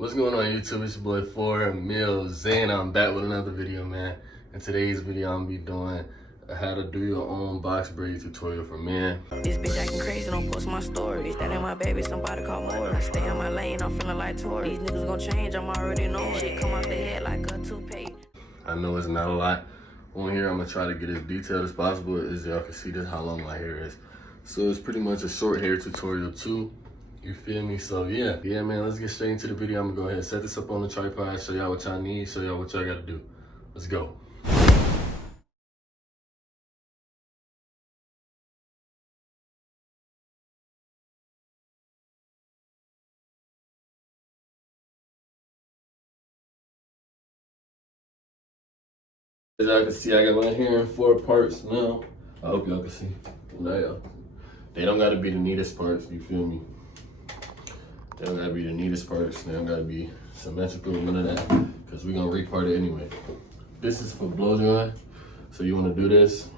What's going on YouTube? It's your boy 4 Mil Zane. I'm back with another video, man. In today's video, I'm gonna be doing a how to do your own box braid tutorial for men. This bitch acting crazy, don't post my story. Bitch, that ain't my baby, somebody call more. I stay in my lane, I'm feeling like Tory. These niggas gon' change, I'm already knowing. Shit come out the head like a toupee. I know it's not a lot on here. I'm gonna try to get as detailed as possible. As y'all can see, this how long my hair is. So it's pretty much a short hair tutorial too. You feel me? So yeah, man, let's get straight into the video. I'm gonna go ahead and set this up on the tripod, show y'all what y'all need, show y'all what y'all gotta do. Let's go. As y'all can see, I got my hair in 4 parts now. I hope y'all can see. Now y'all. They don't gotta be the neatest parts, you feel me? They don't gotta be the neatest parts. They don't gotta be symmetrical, none of that. Cause we're gonna repart it anyway. This is for blow dry. So you wanna do this.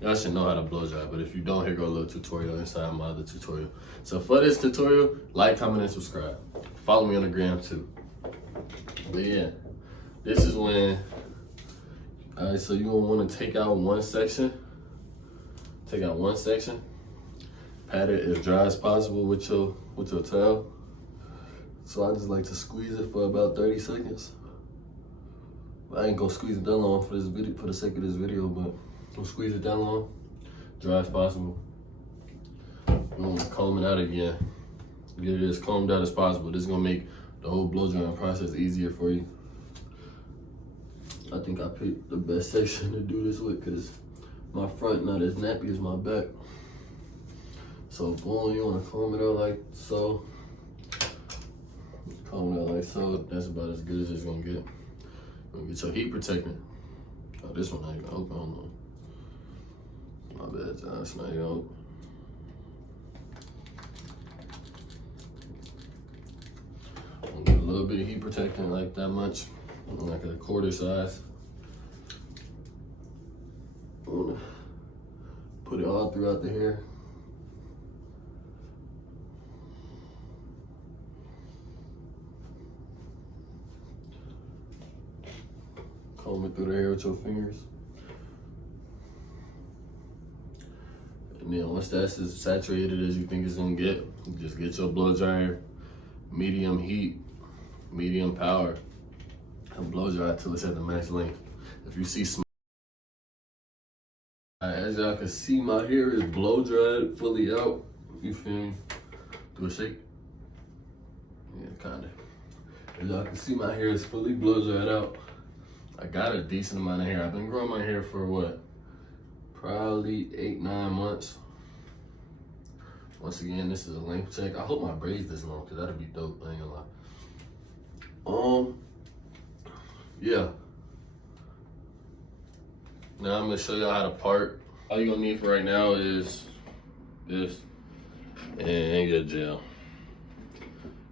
Y'all should know how to blow dry, but if you don't, here go a little tutorial inside my other tutorial. So for this tutorial, like, comment, and subscribe. Follow me on the gram too. But yeah, this is when, all right, so you gonna wanna take out one section. Take out one section. Pat it as dry as possible with your towel. So I just like to squeeze it for about 30 seconds. I ain't gonna squeeze it that long for this video, for the sake of this video, but I'm squeeze it that long, dry as possible. I'm gonna comb it out again. Get it as combed out as possible. This is gonna make the whole blow drying process easier for you. I think I picked the best section to do this with because my front not as nappy as my back. So boom, you wanna comb it out like so. Comb it out like so. That's about as good as it's gonna get. You're gonna get your heat protectant. Oh, this one not even open, hold on. My bad, John, it's not even open. I'm gonna get a little bit of heat protectant, like that much, like a quarter size. I'm gonna put it all throughout the hair. Comb it through the hair with your fingers. And then once that's as saturated as you think it's gonna get, just get your blow dryer, medium heat, medium power, and blow dry till it's at the max length. If you see as y'all can see, my hair is blow dried fully out. You feel me? Do a shake. Yeah, kinda. As y'all can see, my hair is fully blow dried out. I got a decent amount of hair. I've been growing my hair for what? Probably 8-9 months. Once again, this is a length check. I hope my braids this long, cause that'd be dope, I ain't gonna lie. Yeah. Now I'm gonna show y'all how to part. All you're gonna need for right now is this and your gel.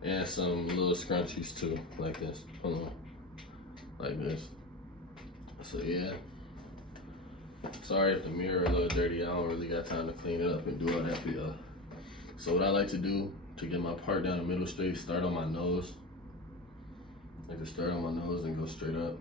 And some little scrunchies too, like this. Hold on. Like this. So yeah. Sorry if the mirror a little dirty. I don't really got time to clean it up and do all that for y'all. So what I like to do to get my part down the middle straight, start on my nose. I like to start on my nose and go straight up.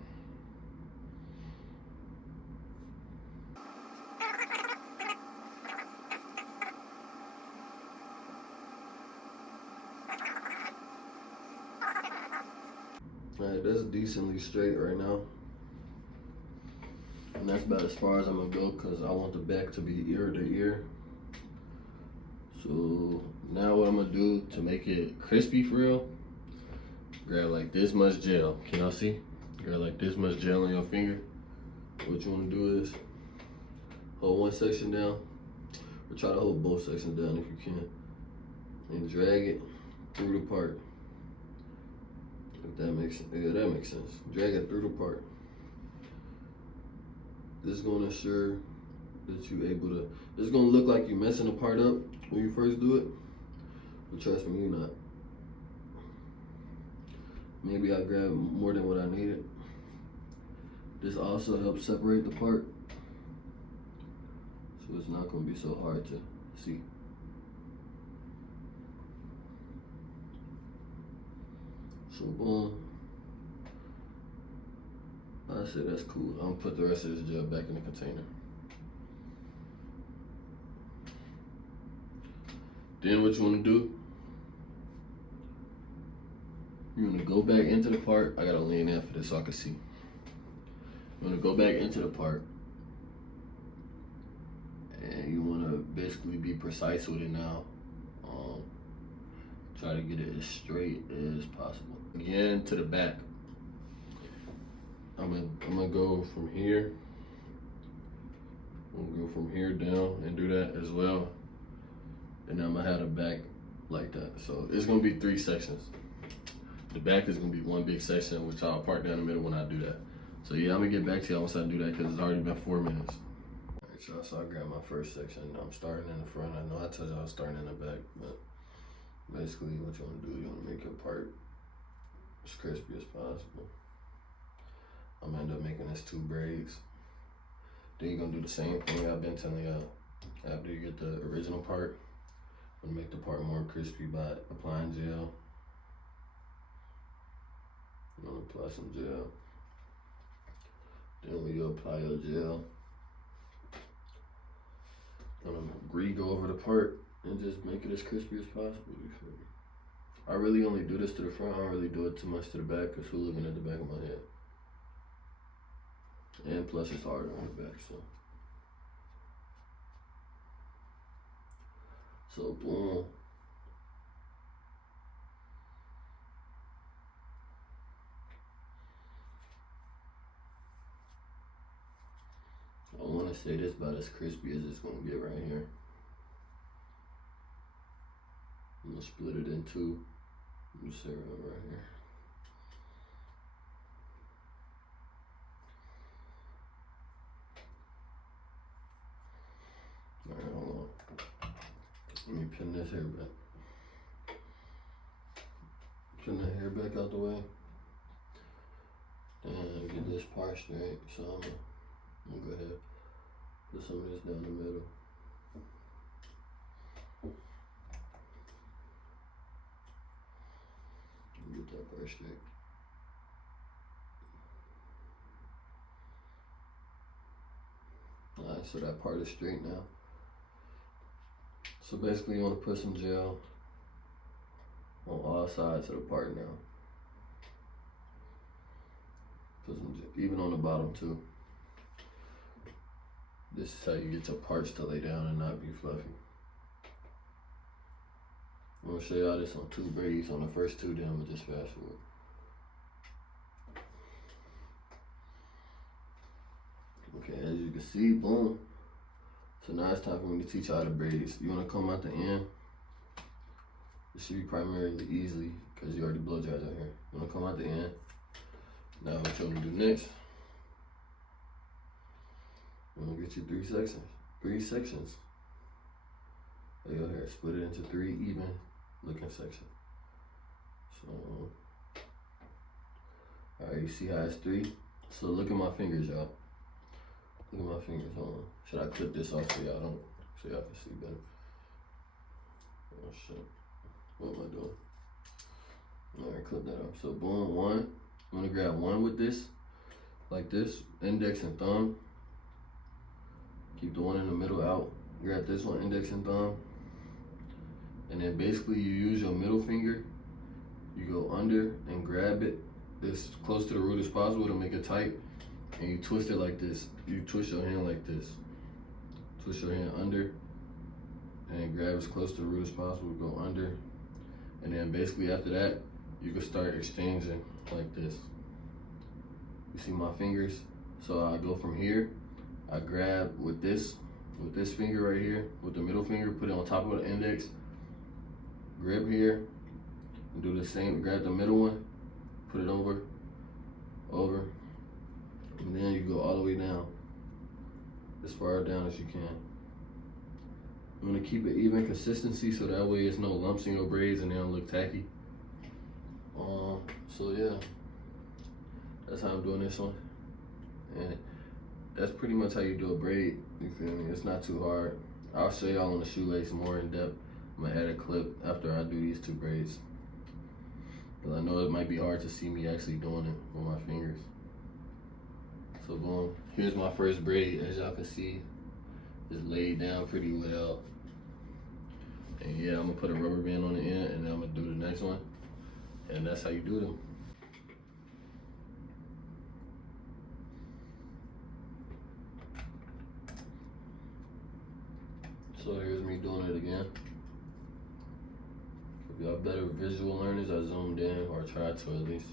All right, that's decently straight right now. And that's about as far as I'm gonna go because I want the back to be ear to ear. So now what I'm gonna do to make it crispy for real, grab like this much gel. Can y'all see? Grab like this much gel on your finger. What you wanna do is hold one section down, or try to hold both sections down if you can, and drag it through the part. If that makes sense. Yeah, that makes sense. Drag it through the part. This is gonna ensure that you're able to, it's gonna look like you're messing the part up when you first do it, but trust me, you're not. Maybe I grabbed more than what I needed. This also helps separate the part, so it's not gonna be so hard to see. So boom. I said that's cool. I'm gonna put the rest of this gel back in the container. Then what you wanna do, you wanna go back into the part. I gotta lean in for this so I can see. You wanna go back into the part and you wanna basically be precise with it now. Try to get it as straight as possible. Again, to the back. I'm gonna go from here. I'm gonna go from here down and do that as well. And then I'm gonna have the back like that. So it's gonna be 3 sections. The back is gonna be one big section, which I'll part down the middle when I do that. So yeah, I'm gonna get back to y'all once I do that because it's already been 4 minutes. All right, y'all, so I grabbed my first section. I'm starting in the front. I know I told y'all I was starting in the back, but basically what you wanna do, you wanna make your part as crispy as possible. I'm gonna end up making this 2 braids. Then you're gonna do the same thing I've been telling y'all. After you get the original part, I'm gonna make the part more crispy by applying gel. I'm gonna apply some gel. Then when you apply your gel, I'm gonna re-go over the part and just make it as crispy as possible. You feel me? I really only do this to the front. I don't really do it too much to the back because who's looking at the back of my head? And plus it's harder on the back, so boom. I want to say this about as crispy as it's gonna get right here. I'm gonna split it in 2. I'm gonna say right here. Alright, hold on. Let me pin this hair back. Pin the hair back out the way. And get this part straight. So I'm gonna go ahead, put some of this down the middle. Get that part straight. Alright, so that part is straight now. So basically you want to put some gel on all sides of the part now. Put some gel, even on the bottom too. This is how you get your parts to lay down and not be fluffy. I'm gonna show y'all this on 2 braids on the first 2, then I'm gonna just fast forward. Okay, as you can see, boom. So now it's time for me to teach y'all the braids. You wanna come out the end. It should be primarily easy because you already blow dried out here. You wanna come out the end. Now what you wanna do next? I'm gonna get you 3 sections. 3 sections of your hair. Split it into 3 even looking sections. So, alright, you see how it's 3? So look at my fingers, y'all. Look at my fingers. Hold on. Should I clip this off so y'all can see better? Oh shit. What am I doing? Alright, clip that off. So boom, 1. I'm gonna grab 1 with this, like this, index and thumb. Keep the one in the middle out. Grab this one, index and thumb. And then basically you use your middle finger. You go under and grab it as close to the root as possible to make it tight. And you twist it like this. You twist your hand like this. Twist your hand under and grab as close to the root as possible, go under. And then basically after that, you can start exchanging like this. You see my fingers? So I go from here, I grab with this finger right here, with the middle finger, put it on top of the index, grab here, and do the same, grab the middle one, put it over, and then you go all the way down, as far down as you can. You wanna keep it even consistency so that way there's no lumps in your braids and they don't look tacky. So yeah, that's how I'm doing this one. And that's pretty much how you do a braid, you feel me? It's not too hard. I'll show y'all on the shoelace more in depth. I'm gonna add a clip after I do these 2 braids. Because I know it might be hard to see me actually doing it with my fingers. So boom, here's my first braid. As y'all can see, it's laid down pretty well. And yeah, I'm gonna put a rubber band on the end and then I'm gonna do the next one. And that's how you do them. So here's me doing it again. If y'all better visual learners, I zoomed in, or tried to at least.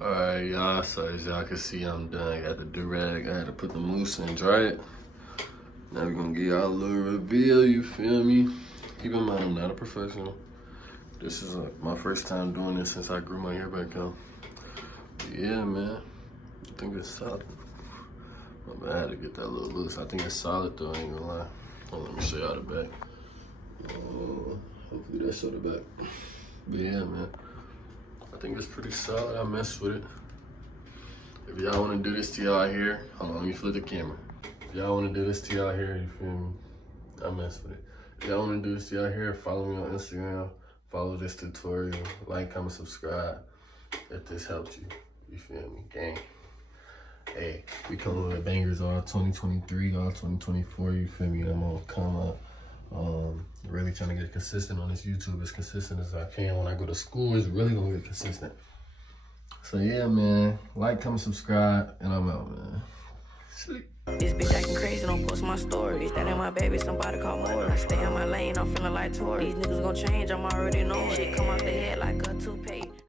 Alright, y'all, so as y'all can see, I'm done. I got the do-rag. I had to put the mousse and dry it. Now we're gonna give y'all a little reveal, you feel me? Keep in mind, I'm not a professional. This is my first time doing this since I grew my hair back out. But yeah, man, I think it's solid. I had to get that a little loose. I think it's solid though, I ain't gonna lie. Hold on, let me show y'all the back. Hopefully that show the back. But yeah, man. I think it's pretty solid. I messed with it. If y'all want to do this to y'all hair, hold on, let me flip the camera. If y'all want to do this to y'all hair, you feel me? I mess with it. If y'all want to do this to y'all hair, follow me on Instagram. Follow this tutorial. Like, comment, subscribe. If this helped you, you feel me? Gang. Hey, we coming with bangers all 2023, all 2024. You feel me? I'm gonna come up. Really trying to get consistent on this YouTube, as consistent as I can. When I go to school, it's really gonna get consistent. So yeah, man, like, comment, subscribe, and I'm out, man. This bitch acting crazy, don't post my stories. That ain't my baby, somebody call more. I stay in my lane, I'm feeling like Tory. These niggas gon' change, I'm already knowing. Shit come out the head like a toupee.